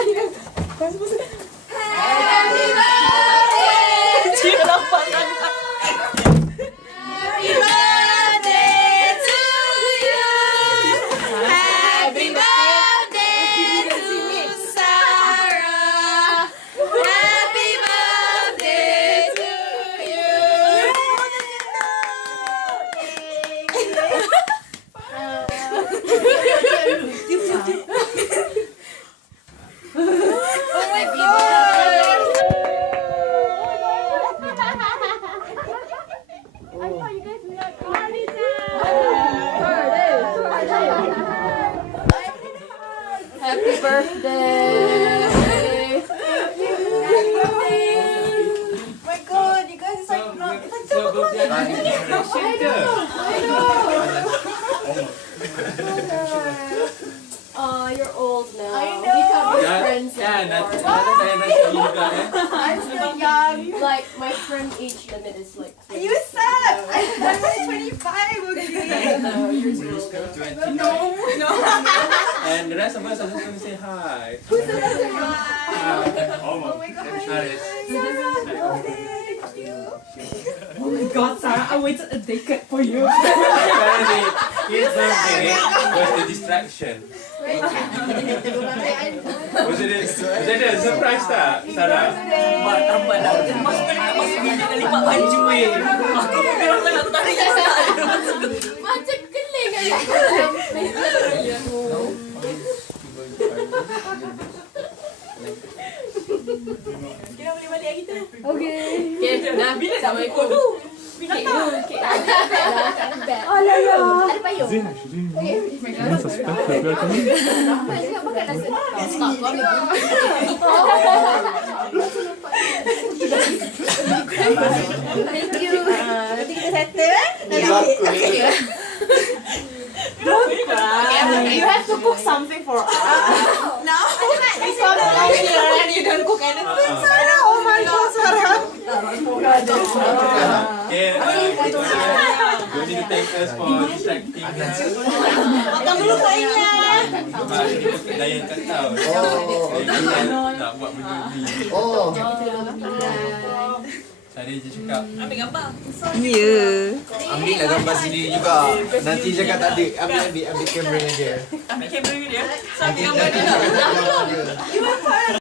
Happy birthday to you. Happy birthday to you. Happy birthday to Sarah. Happy birthday to you. Oh my god. Happy birthday! My God, you guys is like not. It's like so You're old now. I know. We can't be friends anymore. I'm still young. Like my friend age limit is like. You suck. I'm like 25. Okay. No, you're too old. No. And the rest of us are just going to say hi. Who's the rest of you? Oh my God. Aris. Thank you. Oh my god, Sarah, I waited a decade for you. Apparently, his birthday was the distraction. Was it a surprise tak, Sarah? Mak, tambah dah. Masuk bini nak lipat baju weh. Aku pun memang tak nak tarik Macam keling aja. Kita boleh balik lagi tu. Okay, dah. Assalamualaikum. Kek dulu, kek dah. Oh la la. Ada payung. Apa cakap makan nasi? Tak, kau ada. Thank you. Nanti kita settle eh. Okay. Don't cry. You have to cook something for us. No. We come down here and you don't cook anything. Sarah, oh my God, Sarah. Okay, you need to thank us for distracting us. Makan dulu kuenya. Layan kat kau. Nak buat benda ni. Oh. Tadi je cakap. Ambil gambar. Ambil lah gambar sendiri juga. Nanti cakap tak ada. Ambil kamera dia. Ambil kamera dia. So Nanti ambil gambar dia. cakap tak ada gambar dia.